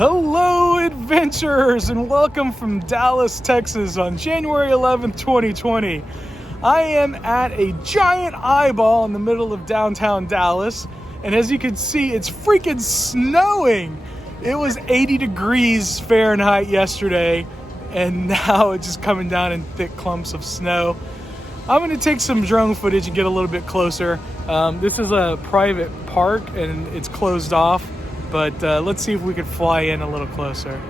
Hello, adventurers, and welcome from Dallas, Texas on January 11th, 2020. I am at a giant eyeball in the middle of downtown Dallas, and as you can see, it's freaking snowing. It was 80 degrees Fahrenheit yesterday, and now it's just coming down in thick clumps of snow. I'm going to take some drone footage and get a little bit closer. This is a private park, and it's closed off. But let's see if we could fly in a little closer.